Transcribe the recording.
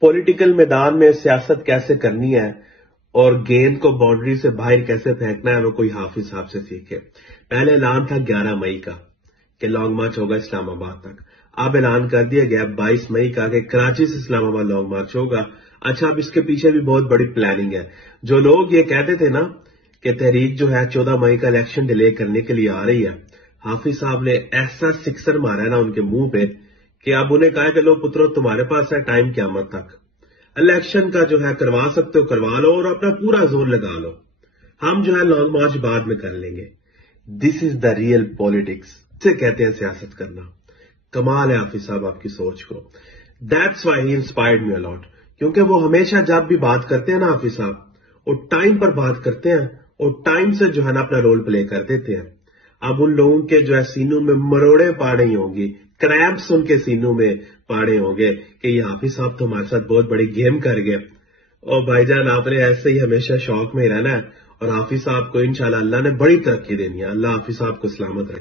Political میدان میں سیاست کیسے کرنی ہے اور گیند کو باؤنڈری سے باہر کیسے پھینکنا ہے وہ کوئی حافظ صاحب سے سیکھے۔ پہلے اعلان تھا 11 مئی کا کہ لانگ مارچ ہوگا اسلام آباد تک۔ اب اعلان کر دیا گیا 22 مئی کا کہ کراچی سے اسلام آباد لانگ مارچ ہوگا۔ اچھا، اب اس کے پیچھے بھی بہت بڑی پلاننگ ہے۔ جو لوگ یہ کہتے تھے نا کہ تحریک جو ہے 14 مئی کا الیکشن ڈیلے کرنے کے لیے آ رہی ہے، حافظ صاحب نے ایسا سکسر مارا ہے نا ان کے منہ پہ کہ اب انہیں کہا کہ لو پترو تمہارے پاس ہے ٹائم قیامت تک، الیکشن کا جو ہے کروا سکتے ہو کروا لو اور اپنا پورا زور لگا لو، ہم جو ہے لانگ مارچ بعد میں کر لیں گے۔ دس از دا ریئل پالیٹکس، سے کہتے ہیں سیاست کرنا۔ کمال ہے حافظ صاحب آپ کی سوچ کو۔ That's why he inspired me a lot, کیونکہ وہ ہمیشہ جب بھی بات کرتے ہیں نا حافظ صاحب، وہ ٹائم پر بات کرتے ہیں اور ٹائم سے جو ہے نا اپنا رول پلے کر دیتے ہیں۔ اب ان لوگوں کے جو ہے سینوں میں مروڑے پا رہی ہوں گی، کریمپس ان کے سینوں میں پاڑے ہوں گے کہ یہ حافظ صاحب تو ہمارے ساتھ بہت بڑی گیم کر گئے۔ اور بھائی جان آپ نے ایسے ہی ہمیشہ شوق میں رہنا ہے اور حافظ صاحب کو انشاءاللہ اللہ نے بڑی ترقی دینی ہے۔ اللہ حافظ صاحب کو سلامت رکھے۔